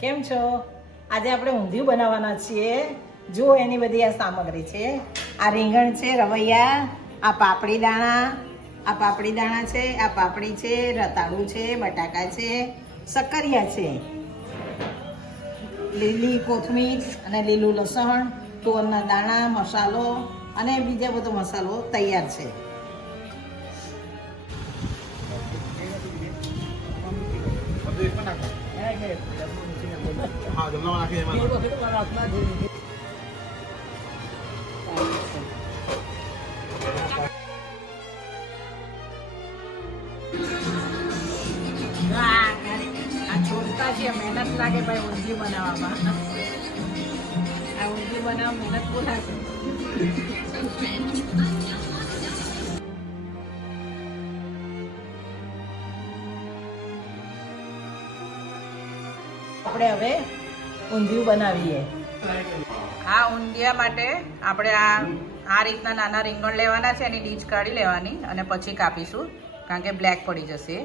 કેમ છો? આજે આપણે ઊંધિયું બનાવવાના છીએ. જો એની બધી આ સામગ્રી છે. આ રીંગણ છે, રવૈયા, આ પાપડી દાણા છે, આ પાપડી છે, રતાળું છે, બટાકા છે, શક્કરિયા છે, લીલી કોથમીર અને લીલું લસણ, તુવરના દાણા, મસાલો અને બીજા બધો મસાલો તૈયાર છે. हाँ जमना बना के છોડતા છે મહેનત લાગે ભાઈ ઊંધિયું બનાવવામાં. આ ઊંધિયું બનાવવા મહેનત બહુ લાગે. આપણે હવે ઊંધિયું બનાવીએ. આ ઊંધિયા માટે આપણે આ રીતના નાના રીંગણ લેવાના છે, એની ડીચ કાઢી લેવાની અને પછી કાપીશું, કારણ કે બ્લેક પડી જશે.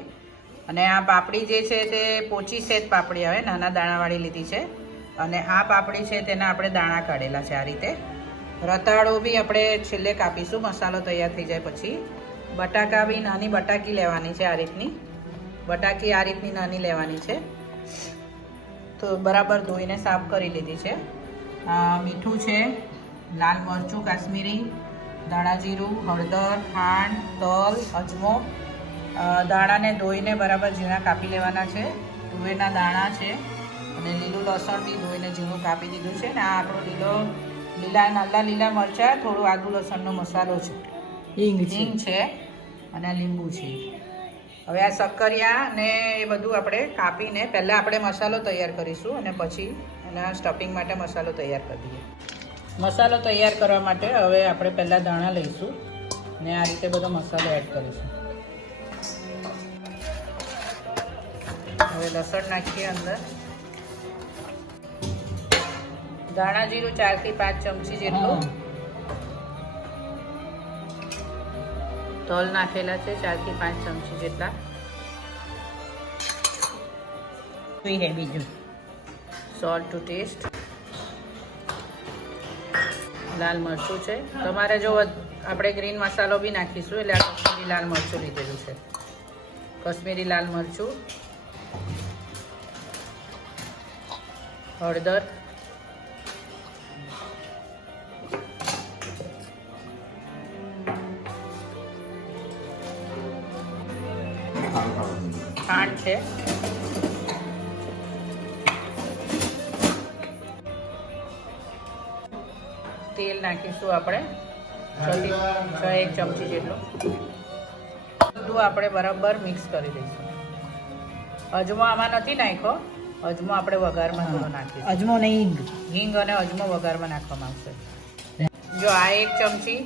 અને આ પાપડી જે છે તે પોચી સેજ પાપડી આવે, નાના દાણાવાળી લીધી છે. અને આ પાપડી છે તેના આપણે દાણા કાઢેલા છે આ રીતે. રતાળો બી આપણે છેલ્લે કાપીશું, મસાલો તૈયાર થઈ જાય પછી. બટાકા બી નાની બટાકી લેવાની છે, આ રીતની બટાકી આ રીતની નાની લેવાની છે. તો બરાબર ધોઈને સાફ કરી લીધી છે. મીઠું છે, લાલ મરચું કાશ્મીરી, ધાણા જીરું, હળદર, ખાંડ, તલ, અજમો. દાણાને ધોઈને બરાબર ઝીણા કાપી લેવાના છે. તુવેરના દાણા છે અને લીલું લસણ બી ધોઈને ઝીણું કાપી દીધું છે. ને આ આપણો નાના લીલા મરચાં, થોડું આદુ લસણનો મસાલો છે, હિંગ છે અને લીંબુ છે. હવે આ શક્કરિયા ને એ બધું આપણે કાપીને પહેલાં આપણે મસાલો તૈયાર કરીશું અને પછી એના સ્ટફિંગ માટે મસાલો તૈયાર કરી દઈએ. મસાલો તૈયાર કરવા માટે હવે આપણે પહેલાં દાણા લઈશું ને આ રીતે બધો મસાલો એડ કરીશું. હવે લસણ નાખીએ અંદર. ધાણા જીરું 4 થી 5 ચમચી જેટલું. તલ નાખેલા છે 4 થી 5 ચમચી જેટલા. બીજું સોલ્ટ ટુ ટેસ્ટ. લાલ મરચું છે. તમારે જો આપણે ગ્રીન મસાલો બી નાખીશું, એટલે આ કશ્મીરી લાલ મરચું લીધેલું છે. કશ્મીરી લાલ મરચું, હળદર, ખાંડ છે, તેલ નાખીશું આપણે 6 1 ચમચી જેટલું. બધું આપણે બરાબર મિક્સ કરી દઈશું. અજમો આમાં નથી નાખ્યો, અજમો આપણે વઘારમાં થોડો નાખીશું. અજમો નહીં, હિંગ અને અજમો વઘારમાં નાખવામાં આવશે. જો આ 1 ચમચી,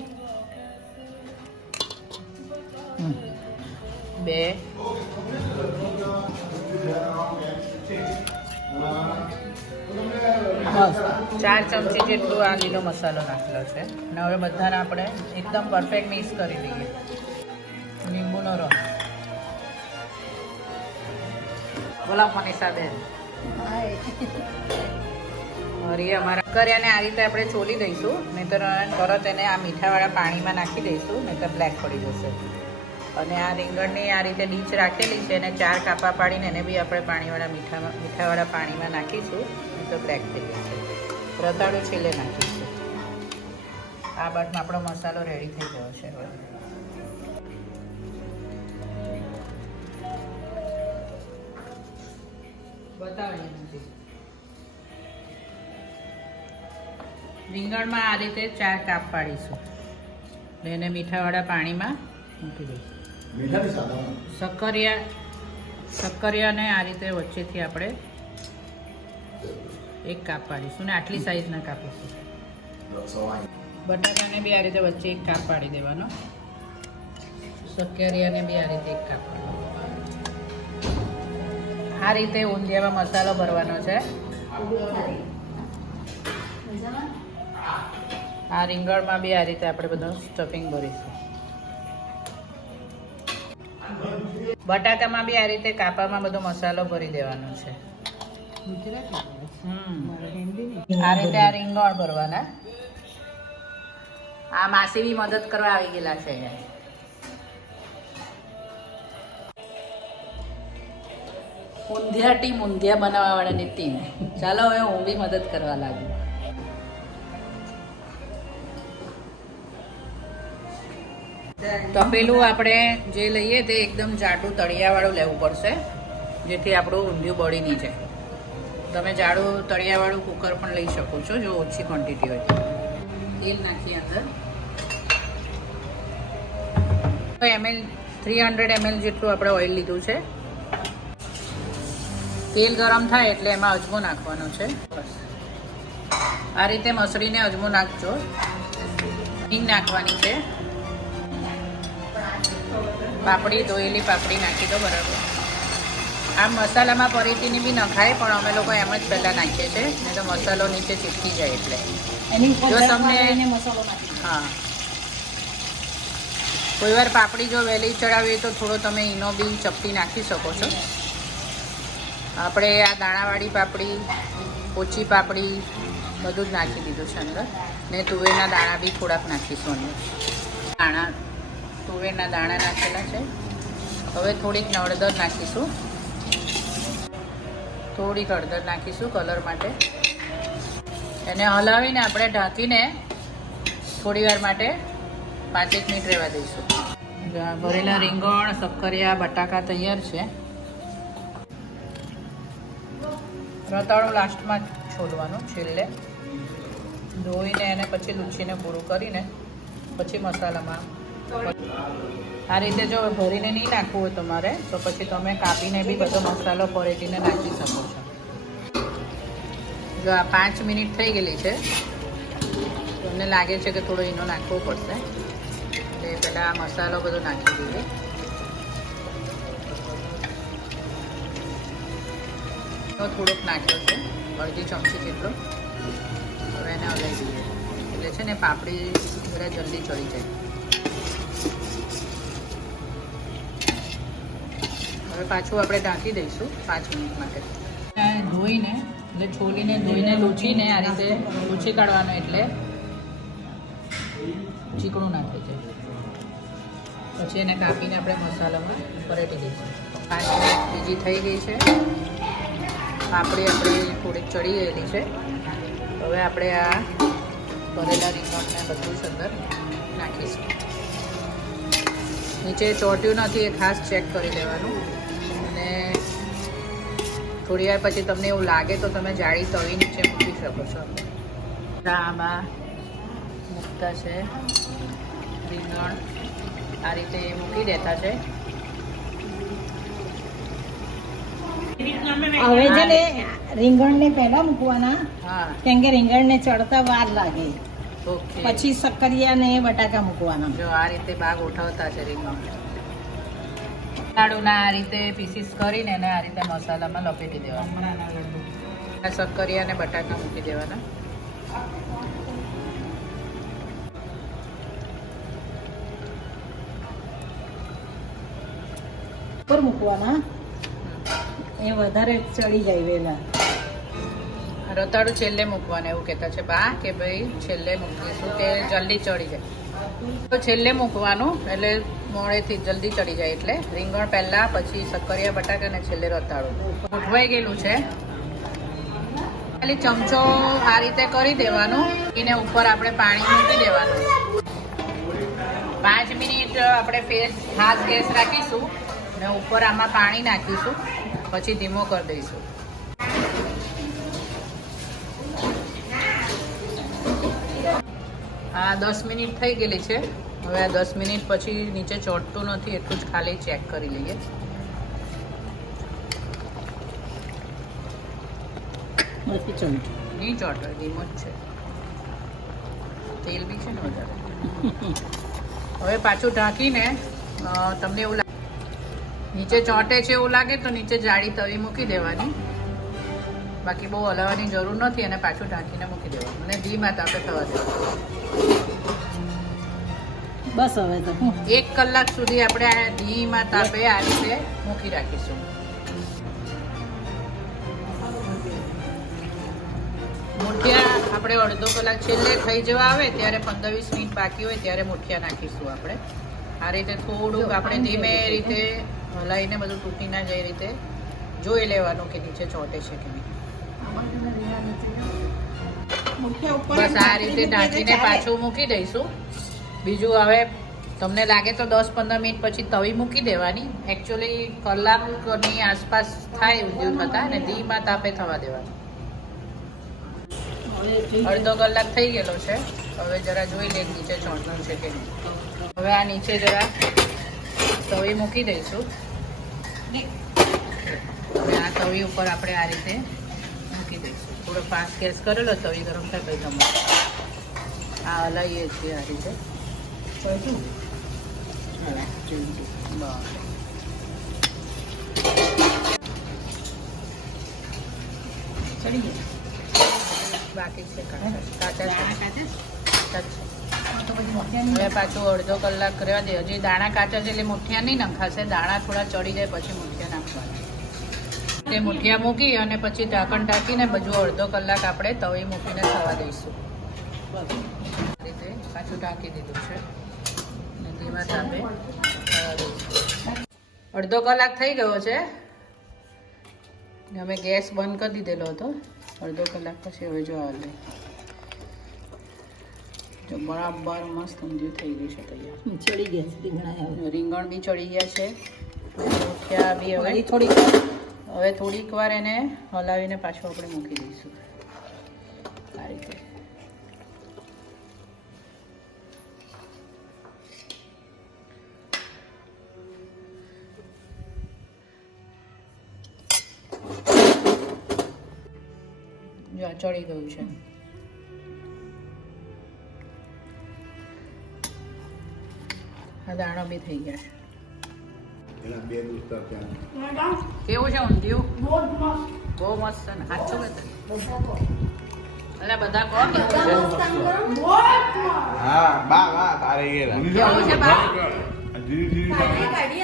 2, 4 ચમચી જેટલું આ લીલો મસાલો નાખેલો છે. અને હવે બધાને આપણે એકદમ પરફેક્ટ મિક્સ કરી દઈએ. લીંબુનો રસ. બોલા મનીષાબેન. હરી અમારા કર્યાને આ રીતે આપણે ચોલી દઈશું, નહીંતર તરત એને આ મીઠાવાળા પાણીમાં નાખી દઈશું, નહીંતર બ્લેક પડી જશે. અને આ રીંગણની આ રીતે ડીચ રાખેલી છે, એને 4 કાપા પાડીને એને બી આપણે મીઠાવાળા પાણીમાં નાખીશું, નહીં તો બ્લેક થઈ જશે. રતાળું છેલ્લે નાખીશું. આ બાટમાં આપણો મસાલો રેડી થઈ ગયો છે. બતાવીએ નથી. રીંગણમાં આ રીતે 4 કાપ પાડીશું, એને મીઠાવાળા પાણીમાં મૂકી દઈશું. શક્કરિયાને આ રીતે વચ્ચેથી આપણે 1 કાપ પાડીશું ને આટલી સાઈઝના કાપીશું. બટાકાને બી આ રીતે વચ્ચે 1 કાપ પાડી દેવાનો. શક્કરિયાને બી આ રીતે 1 કાપ પાડવાનો. આ રીતે ઊંધિયામાં મસાલો ભરવાનો છે. આ રીંગણમાં બી આ રીતે આપણે બધું સ્ટફિંગ ભરીશું. બટાકામાં બી આ રીતે કાપામાં બધો મસાલો ભરી દેવાનો છે. આ રીતે આ રીંગણ ભરવાના. આ માસી બી મદદ કરવા આવી ગયેલા છે. ઊંધિયા ટીમ, ઊંધિયા બનાવવા વાળાની ટીમ. ચાલો હવે હું બી મદદ કરવા લાગુ. તપેલું આપણે જે લઈએ તે એકદમ જાડું તળિયાવાળું લેવું પડશે, જેથી આપણું ઊંધિયું બળી નહીં જાય. તમે જાડું તળિયાવાળું કુકર પણ લઈ શકો છો જો ઓછી ક્વોન્ટિટી હોય. તેલ નાખીએ અંદર. 300 ml જેટલું આપણે ઓઇલ લીધું છે. તેલ ગરમ થાય એટલે એમાં અજમો નાખવાનો છે. આ રીતે મસળીને અજમો નાખજો. હિંગ નાખવાની છે. પાપડી, ધોયેલી પાપડી નાખી દો. બરાબર. આમ મસાલામાં પરીતીની બી નખાય, પણ અમે લોકો એમ જ પહેલાં નાખીએ છીએ, નહીં તો મસાલો નીચે ચીપકી જાય. એટલે જો તમને હા કોઈ વાર પાપડી જો વહેલી ચડાવીએ તો થોડો તમે ઈનો બી ચપટી નાખી શકો છો. આપણે આ દાણાવાળી પાપડી, ઓછી પાપડી બધું જ નાખી દીધું છે અંદર. ને તુવેરના દાણા બી થોડાક નાખીશું અંદર. તુવેરના દાણા નાખેલા છે. હવે થોડીક હળદર નાખીશું. થોડીક હળદર નાખીશું કલર માટે. એને હલાવીને આપણે ઢાંકીને થોડી વાર માટે 5-1 મિનિટ રહેવા દઈશું. ભરેલા રીંગણ, શક્કરિયા, બટાકા તૈયાર છે. રતાળું લાસ્ટમાં છોડવાનું, છેલ્લે ધોઈને એને પછી લૂછીને પૂરું કરીને પછી મસાલામાં. આ રીતે જો ભરીને નહીં નાખવું હોય તમારે તો પછી તમે કાપીને બી બધો મસાલો પરેટીને નાખી શકો છો. જો આ 5 મિનિટ થઈ ગયેલી છે. તમને લાગે છે કે થોડો ઈનો નાખવો પડશે, એટલે પહેલાં આ મસાલો બધો નાખી દઈએ. થોડોક નાખ્યો છે, અડધી ચમચી જેટલો. હવે એને હલાવી દઈએ એટલે છે ને પાપડી જરા જલ્દી ચડી જાય. હવે પાછું આપણે ઢાંકી દઈશું 5 મિનિટ માટે. ધોઈને એટલે છોલીને ધોઈને લૂછીને આ રીતે લૂછી કાઢવાનો, એટલે ચીકણું નાખે છે. પછી એને કાપીને આપણે મસાલામાં પરેટી દઈશું. 5 મિનિટ બીજી થઈ ગઈ છે. પાપડી આપણી થોડીક ચડી ગયેલી છે. હવે આપણે આ ભરેલા રીંગણને બધું જ અંદર નાખીશું. નીચે ચોટ્યું નથી એ ખાસ ચેક કરી લેવાનું. અને થોડી વાર પછી તમને એવું લાગે તો તમે જાડી તવી નીચે મૂકી શકો છો. આમાં મૂકતા છે રીંગણ, આ રીતે મૂકી દેતા છે. હવે છે ને રીંગણને પહેલા મૂકવાના, હા, કેમ કે રીંગણને ચડતા વાર લાગે. ઓકે. પછી શક્કરિયા ને બટાકા મૂકવાના. જો આ રીતે બા ગોઠવતા છે રીંગણ. લાડુના આ રીતે પીસીસ કરીને એને આ રીતે મસાલામાં લપેટી દેવાના. આ શક્કરિયા અને બટાકા મૂકી દેવાના. ઉપર મૂકવાના, એ વધારે ચડી જાય વહેલા. રતાળું છેલ્લે મૂકવાનું એવું કહેતા છે બા, કે ભાઈ છેલ્લે મૂકીશું કે જલ્દી ચડી જાય. તો છેલ્લે મૂકવાનું એટલે મોડેથી જલ્દી ચડી જાય. એટલે રીંગણ પહેલાં, પછી શક્કરિયા, બટાકા અને છેલ્લે રતાળું. ગોઠવાઈ ગયેલું છે. ખાલી ચમચો આ રીતે કરી દેવાનું. એને ઉપર આપણે પાણી મૂકી દેવાનું. 5 મિનિટ આપણે ખાસ ગેસ રાખીશું અને ઉપર આમાં પાણી નાખીશું. પછી ધીમો કરી દઈશું. આ 10 મિનિટ થઈ ગયેલી છે. હવે આ 10 મિનિટ પછી નીચે ચોંટતું નથી એટલું જ ખાલી ચેક કરી લઈએ. નહીં ચોંટે, ધીમો જ છે. તેલ બી છે ને વધારે. હવે પાછું ઢાંકીને તમને એવું લાગે નીચે ચોંટે છે એવું લાગે તો નીચે જાડી તવી મૂકી દેવાની. બાકી બહુ હલાવવાની જરૂર નથી. અને પાછું ઢાંકીને મૂકી દેવાનું અને ધીમા તાપે થવા દેવાનું. બસ હવે તો 1 કલાક સુધી આપણે આ ધીમા તાપે આ રીતે મૂકી રાખીશું. મુઠિયા આપણે અડધો કલાક છેલ્લે થઈ જવા આવે ત્યારે 15-20 મિનિટ બાકી હોય ત્યારે મુઠિયા નાખીશું આપણે. આ રીતે થોડુંક આપણે ધીમે રીતે હલાવીને બધું તૂટી ના જાય રીતે જોઈ લેવાનું કે નીચે ચોટે છે કે નહીં. બસ આ રીતે ઢાંકીને પાછું મૂકી દઈશું. બીજું હવે તમને લાગે તો 10-15 મિનિટ પછી તવી મૂકી દેવાની. એકચ્યુઅલી કલાકની આસપાસ થાય ઊંધિયું થતા અને ધીમા તાપે થવા દેવાનું. અડધો કલાક થઈ ગયેલો છે. હવે જરા જોઈ લે નીચે ચોંટનું છે કે નહીં. હવે આ નીચે જરા તવી મૂકી દઈશું. હવે આ તવી ઉપર આપણે આ રીતે મૂકી દઈશું. થોડો ફાસ્ટ ગેસ કરેલો તવી ગરમ થાય પછી તમે આ હલાવીએ છીએ આ રીતે. બાકી છે કાચા. હવે પાછું અડધો કલાક રહેવા દે. હજી દાણા કાચા છે એટલે મુઠિયા નહીં નખાશે. દાણા થોડા ચડી જાય પછી મુઠિયા નાખવાના. તે મુઠિયા મૂકી અને પછી ઢાંકણ ઢાંકીને બધું અડધો કલાક આપણે તવી મૂકીને થવા દઈશું. આ રીતે પાછું ઢાંકી દીધું છે અને ધીમા તાપે થવા દઈશું. અડધો કલાક થઈ ગયો છે ને અમે ગેસ બંધ કરી દીધેલો હતો. અડધો કલાક પછી હવે જો આવે જો બરાબર મસ્ત ઊંધિયું થઈ ગયું છે તૈયાર. ચડી ગયા રીંગણ બી ચડી ગયા છે. મુઠિયા બી હવે થોડીક વાર એને હલાવીને પાછું આપણે મૂકી દઈશું આ રીતે. જો આ ચડી ગયું છે. આ દાણા બી થઈ ગયા છે. કેવું છે ઊંધિયું? બહુ મસ્ત છે ને સાચું કે એટલે બધા કોણ કેવું છે?